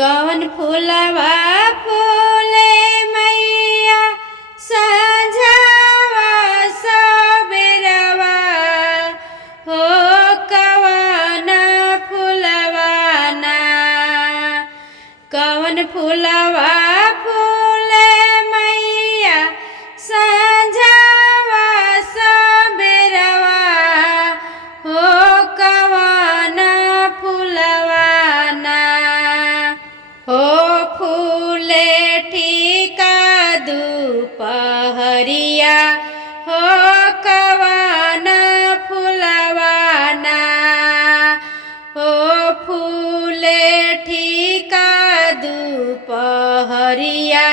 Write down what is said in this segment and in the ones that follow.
कवन फूलवा फूले मैया संझावा सबेरवा हो कवन फूलवा ना कवन फूलवा फूले मैया संझावा सबेरवा हो कवन फूलवा ना हो फूले ठीका दुपहरिया हो कवन फूलवा ना हो फूले ठीका दुपहरिया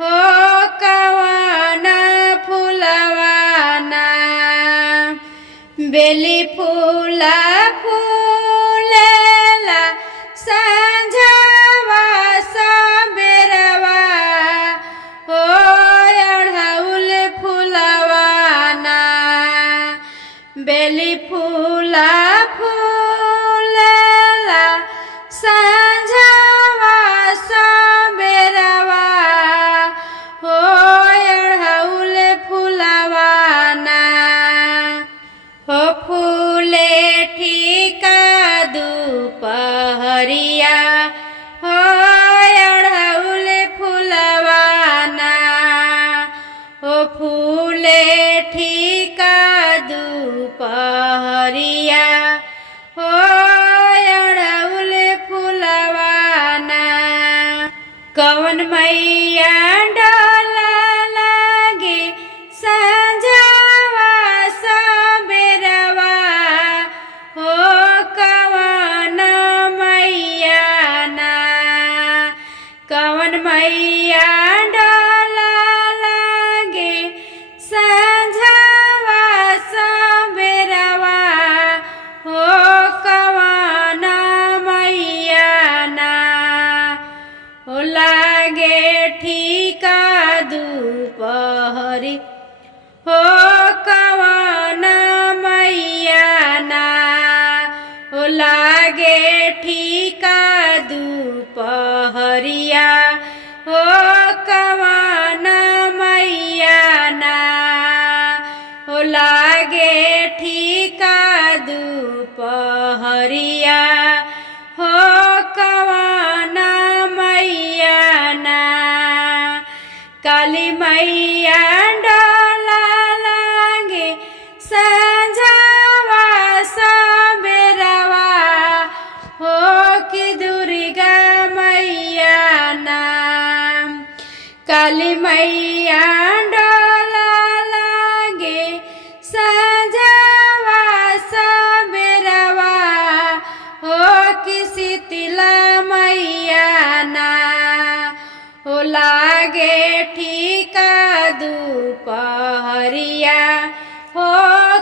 हो कवन फूलवा ना बेली फूला फूलेला संझावा सबेरवा हो अढ़ौल फूलवा ना बेली फूला फूलेला संझावा सबेरवा हो अढ़ौल फूलवा ना हो फूले ठीका दुपहरिया हो अढ़ौल फूलवा ना हो फूले ठीका दुपहरिया हो अढ़ौल फूलवा ना कवन मैया डोला लागे संझावा सबेरवा हो कवन मैया ना कवन मैया डोला लागे संझावा सबेरवा हो कवन मैया ना हो लागे ठीका दुपहरी हो कवन मैया ना हो लागे ठीका दुपहरिया हो कवन मैया ना हो लागे ठीका दुपहरिया हो कवन मैया ना काली मैया डोला लागे संझावा सबेरवा हो कि दुर्गा मैया ना काली मैया डोला लागे संझावा सबेरवा हो कि शीतला मैया ना हो लागे ठीका दुपहरिया हो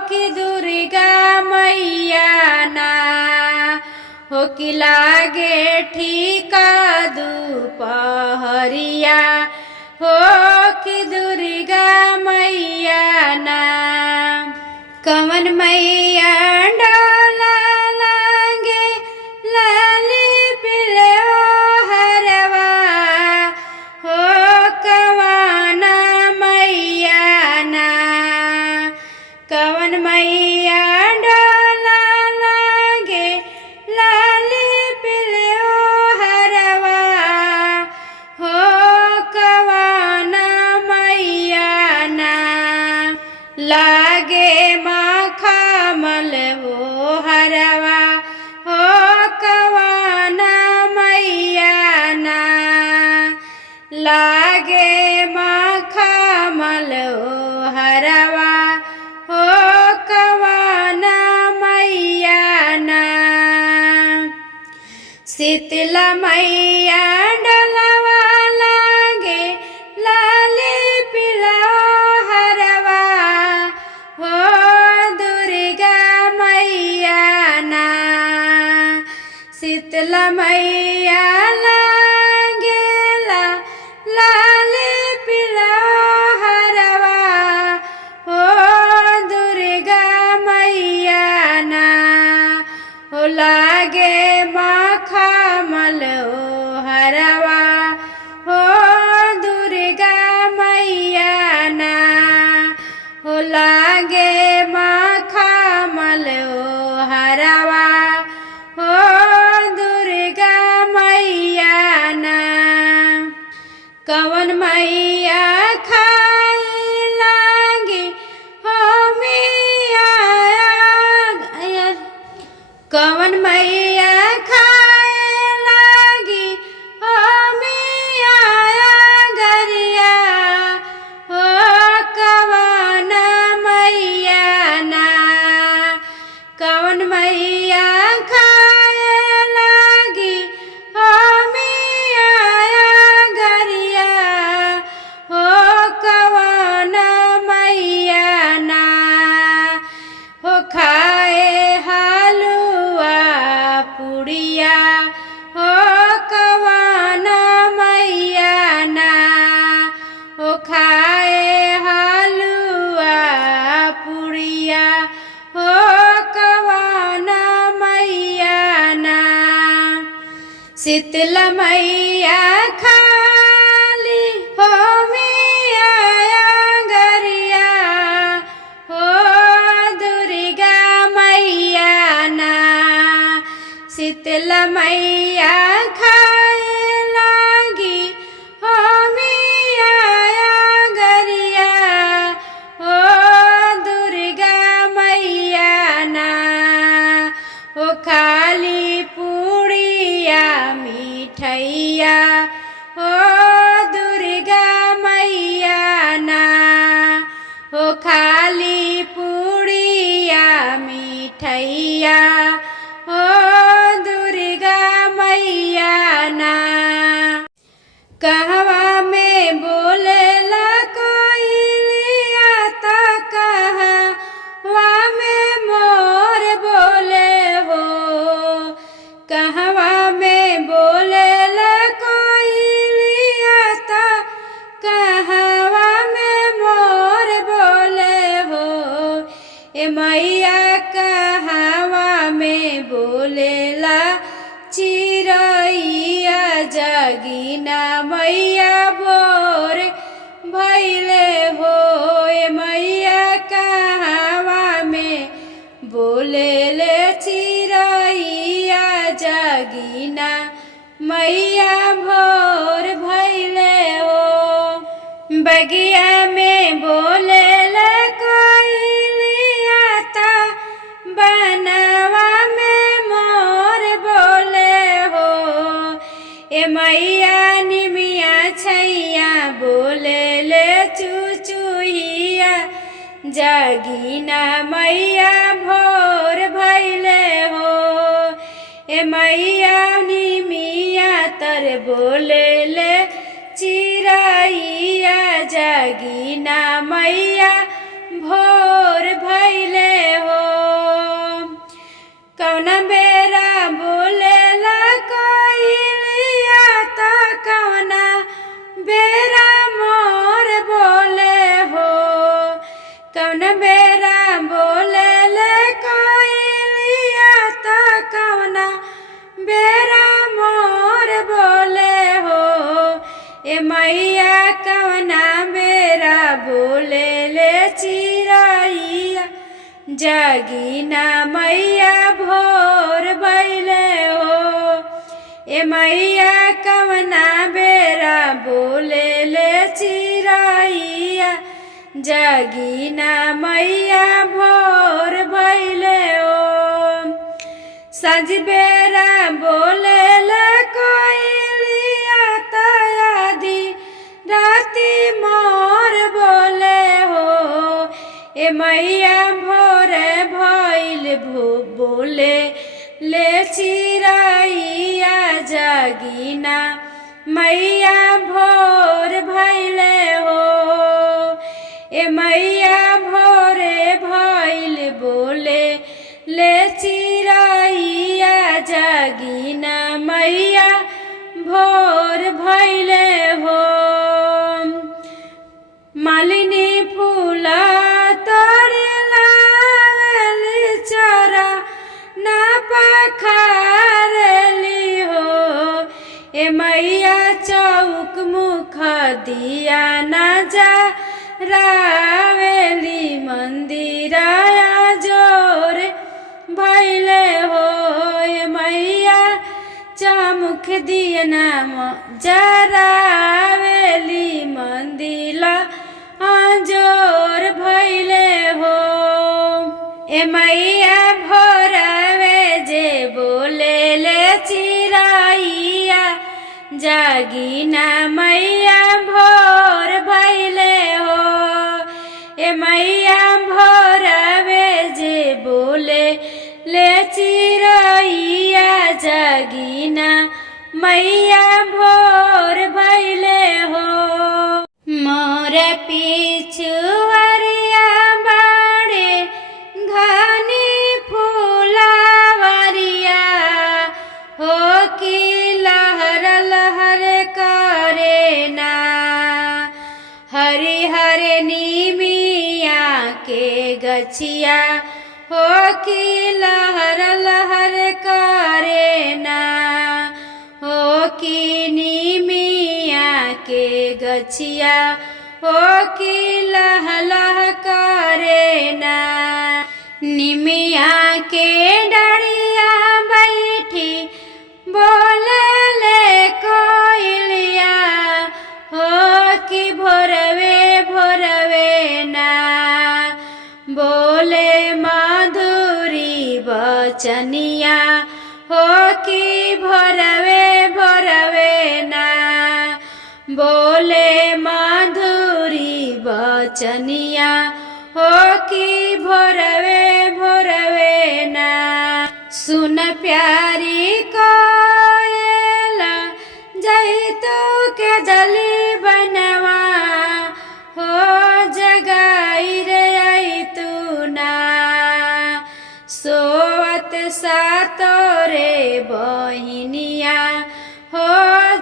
कि दुर्गा मैया ना हो कि लागे ठीका दुपहरिया हो कि दुर्गा मैया ना कवन मैया डोला लागे लाली पीले हरवा हो कवन मैया ना कवन मैया डोला लागे लाली पीले हरवा हो कवन मैया ना लागे मखमल हो हरवा हो कवन मैया ना लागे मखमल हो हरवा हो कवन मैया ना शीतला मैया डोलवा लागे लाली पीला हरवा हो दुर्गा मैया ना शीतला मैया लागेला लाली पीला हरवा हो दुर्गा मैया ना हो लागे मखमल कवन मैया खाए लागी हो मिया कवन मैया खाए लागी हो मिया गरिया हो कवन मैया ना कवन मैया खाए लागी हो मिया गरिया हो कवन मैया ना हो खाए हलुआ पुड़िया हो कवन मैया ना हो खाए हलुआ पुड़िया हो कवन मैया ना शीतल मैया खाली हो मिया गरिया हो दुर्गा मैया ना शीतल मैया खाए लागी हो मिया गरिया हो दुर्गा मैया ना हो खाली पूड़िया मिठैया हो दुर्गा मैया ना हो खाली पूड़िया मिठैया हो दुर्गा मैया ना कहवा में बोलेला कोइलिया त कहवा में मोर बोले हो कहवा में बोलेला कोइलिया त कहवा में मोर बोले हो ए मैया कहवा में बोलेला चिरैया जगिना मैया भोर भैले हो ए मैया कहवा में बोलेले चिरैया जगिना मैया भोर भैले हो बगिया में बोलेला कोइलिया त बनवा में मोर बोले हो ए मैया निमिया छैया बोलेले चुचुहिया जगिना मैया भोर भैले हो ए मैया निमिया तर बोलेले चिरैया जगिना मैया भोर भैले हो कौन बेरा बोलेला कोइलिया त कौन बेरा मोर बोले हो कौन बेरा बोलेले कोइलिया त कौन बेरा मोर बोले हो ए मैया कौना बेरा बोलेले चिरैया जगिना मैया भोर भैले हो ए मैया कवना बेरा बोलेले चिरैया जगिना मैया भोर भैले हो सज बेरा बोलेले कोइलिया त आधी राती मोर बोले हो ए मैया भोरे भैल बोले ले चिरैया जगिना मैया भोर भैले हो ए मैया भोरे भैल बोले ले चिरैया जगिना मैया भोर भैले हो मालिनी फूला तोरे लावेली चरा ना पखारली हो ए मैया चौक मुख दिया ना जा रावेली मंदिरा जोर भैले हो ए मैया चमुक चौमुख दियना जरावेली मंदिला जोर भैले हो। ए मैया भोरवे जे बोले ले चिराइया जागी ना मैया भोर भैले हो। ए मैया भोरवे जे बोले ले चिराइया जागी ना मैया भोर भैले हो। मोर पिछुआरिया बाड़े घनी फूलावरिया हो कि लहर लहर करे ना। हरि हरे नीमिया के गछिया हो कि लहर लहर करे ना। हो कि नीमिया के गछिया हो कि लह लह करे ना। निमिया के डरिया बैठी बोले कोयलिया हो कि भोरवे भोरवे ना। बोले माधुरी बचनिया हो कि भोरवे भोरवे ना। बोले माधुरी बचनिया हो कि भोरवे भोरवे ना। सुन प्यारी कोयला जैतो के जली बनवा हो जगाई रे आई तू ना। सोवत सातोरे बहिनिया हो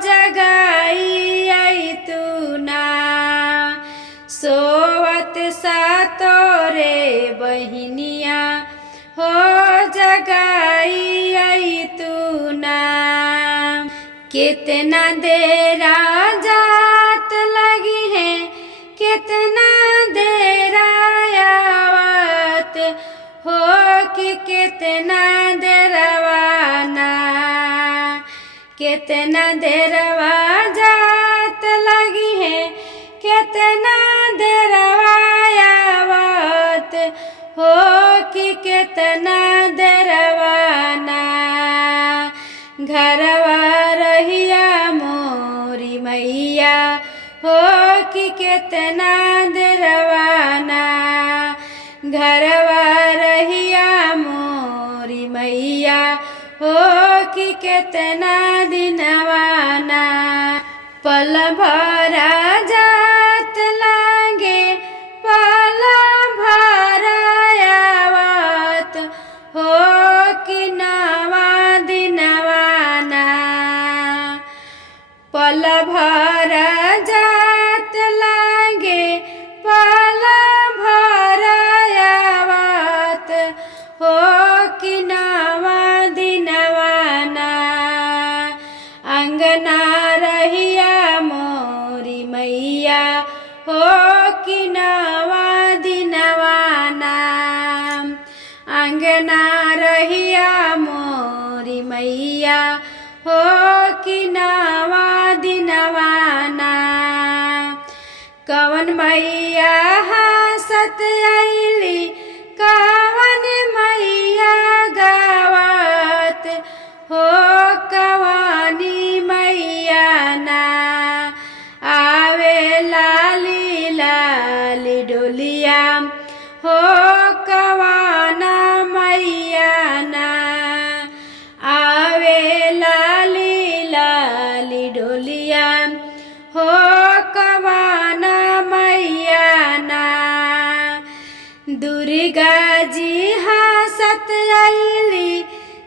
जगाई आई तू ना। सोवत सातोरे बहिनिया हो जगाई आई तू ना। कितना देरा जात लगी है कितना देरा आवत हो कि कितना देरवाना। कितना देरवा जात लगी है कितना देरवा आवत हो कि कितना देरवाना। घरवा रहिया मोरी मैया हो कि कितना देरवाना। घरवा रहिया मोरी मैया हो कि कितना दिनवाना। पल भरा जात लागे पल भरा आवत हो कि नवा दिनवाना। पल भरा जात लागे पल भरा आवत हो कि नवा दिनवाना। अंगना रहिया मोरी मैया हो कि नवा दिनवाना। अंगना रहिया मोरी मैया हो कि नवा दिनवाना। कवन मैया हंसत आइली कवन मैया गावत हो कवानी मैया ना। आवे लाली लाली डोलिया हो कवाना मैया ना। आवे लाली लाली डोलिया हो कवाना मैया ना। दुर्गा जी हंसत आइली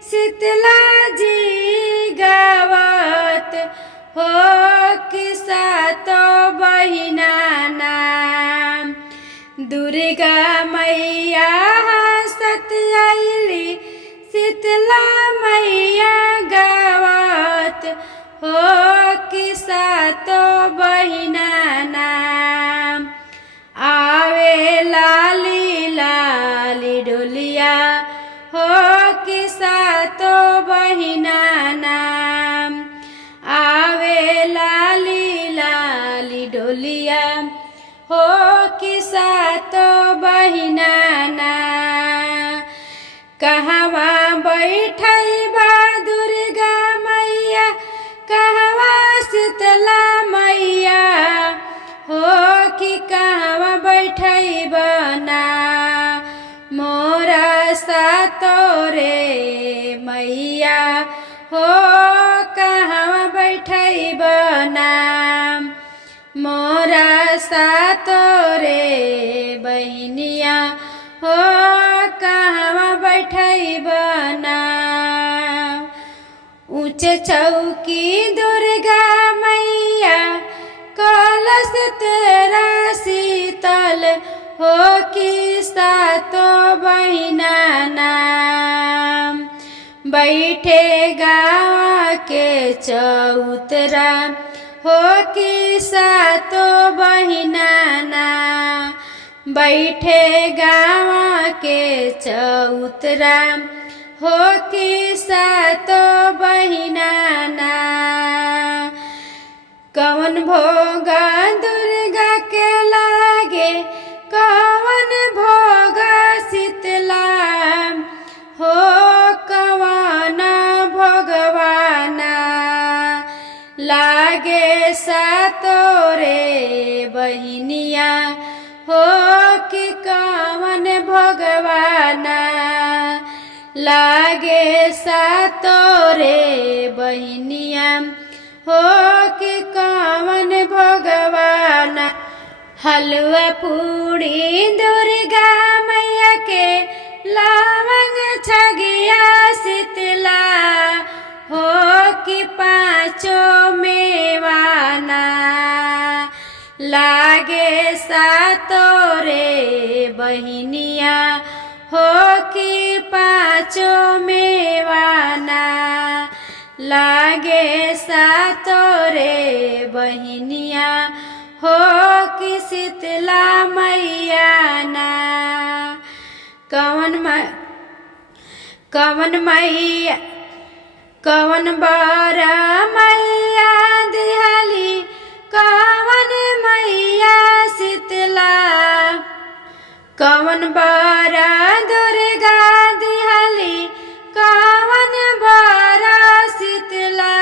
शीतला जी गावत हो कि सातो बहिना ना। दुर्गा मैया हंसत आइली शीतला मैया गावत हो कि सातो बहिना ना। आवे लाली लाली डोलिया हो कि सातो बहिना ना। कहवा शीतला मैया हो कि कहवा बैठई बना मोरा सातोरे मैया हो कहवा बैठई बना मोरा सातोरे बहिनिया हो कहवा बैठई बना ऊंचे चौकी दुर्गा मैया कलश तेरा शीतल हो कि सातो बहिना नाम बैठे गाँव के चौतरा हो कि सातो बहिना नाम बैठे गाँव के चौतरा हो कि सातो बहिना ना कवन भोगा दुर्गा के लागे कवन भोगा शीतला हो कवन भगवाना लागे सातोरे बहिनिया हो कि कवन भगवाना लागे सातोरे बहिनिया हो कि कवन भगवाना हलवा पूड़ी दुर्गा मैया के लवंग छगिया शीतला हो कि पाँचो मेवाना लागे सातोरे बहिनिया हो कि पाँचो मेवाना लागे सातोरे बहिनिया हो कि शीतला मैया ना कवन मैया कवन बरा मैया दिहली कवन मैया शीतला कवन बरा दुर्गा दिहली कवन बरा शीतला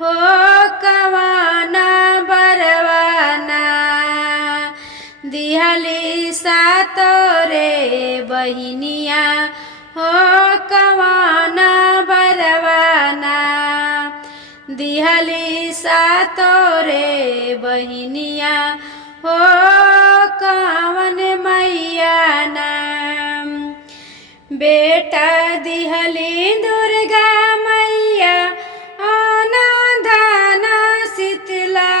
हो कवन बरवाना दिहली सातोरे बहिनिया हो कवन बरवाना दिहली सातोरे बहिनिया हो कवन मैया नाम बेटा दिहली दुर्गा मैया अनाधाना शीतला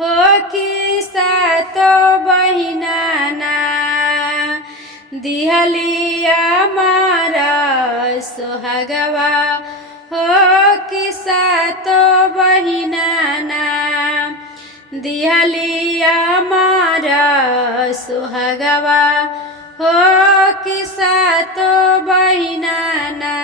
हो कि सातो बहिना ना दिहली हमारा सोहागवा हो कि सातो बहिना ना दिहली हमारा सुहागवा हो कि सातो बहिना ना।